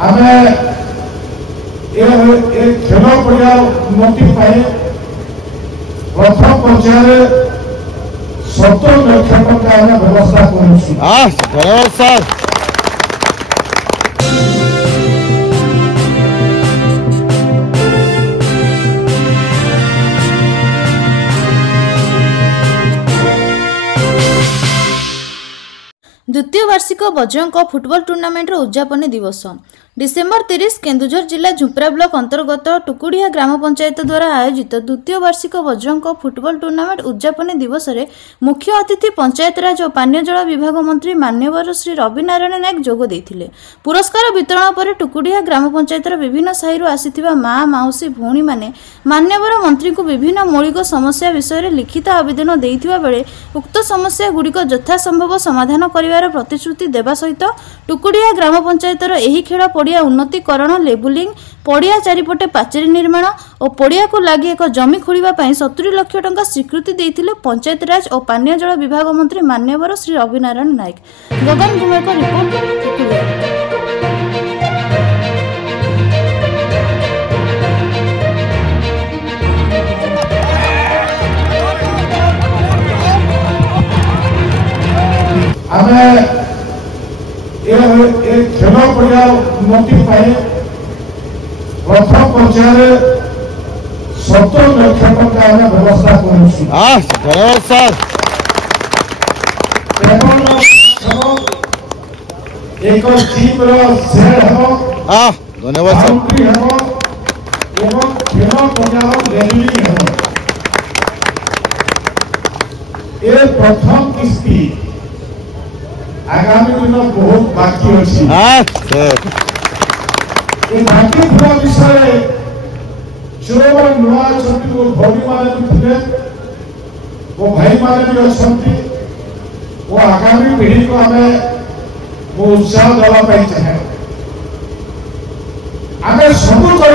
आमे खेल पड़िया उन्नति प्रथम पर्याय 70 लाख टका व्यवस्था कर द्वितीय वार्षिक बजरंग फुटबॉल टूर्नामेंट उद्यापन दिवस डिसेम्बर 30 केन्दुझर जिला झुंपरा ब्लॉक अंतर्गत टुकुड़िया ग्राम पंचायत द्वारा आयोजित द्वितीय वार्षिक बजरंग फुटबॉल टूर्नामेंट उद्यापन दिवस में मुख्य अतिथि पंचायतराज और पानीय जल विभाग मंत्री मान्यवर श्री रवि नारायण नायक जोग देथिले। पुरस्कार वितरण पर टुकुड़िया ग्राम पंचायतर विभिन्न साहिरु आसिथिबा माँ माउसी भौणी माने मान्यवर मंत्री को विभिन्न मौलिक समस्या विषय में लिखित आवेदन देइथिबा बेले उक्त समस्या गुड़िक यथासंभव समाधान करिवार प्रतिश्रुति देवा सहित टुकुड़िया ग्राम पंचायतर एही खेल पड़िया उन्नतीकरण लेबुलिंग पड़िया चारिपटे पाचेरी निर्माण और पड़िया को लगी एक जमी खोलिबा पई 70 लाख टंका स्वीकृति देथिले पंचायतराज और पानीय जल विभाग मंत्री मान्यवर श्री रवि नारायण नायक। गगन कुमार का रिपोर्ट। खेल पड़िया उन्नति प्रथम पर्याय 70 लाख टका व्यवस्था एक टीम सेड धन्यवाद खेल पड़िया लेवलिंग ये प्रथम किस्ती आगामी दिन बहुत बाकी अच्छी बाकी विषय जो नुआ भौणी मैंने थे वो भाई मैंने भी अच्छा वो आगामी पीढ़ी को आम उत्साह देवाई चाहे आम सब कर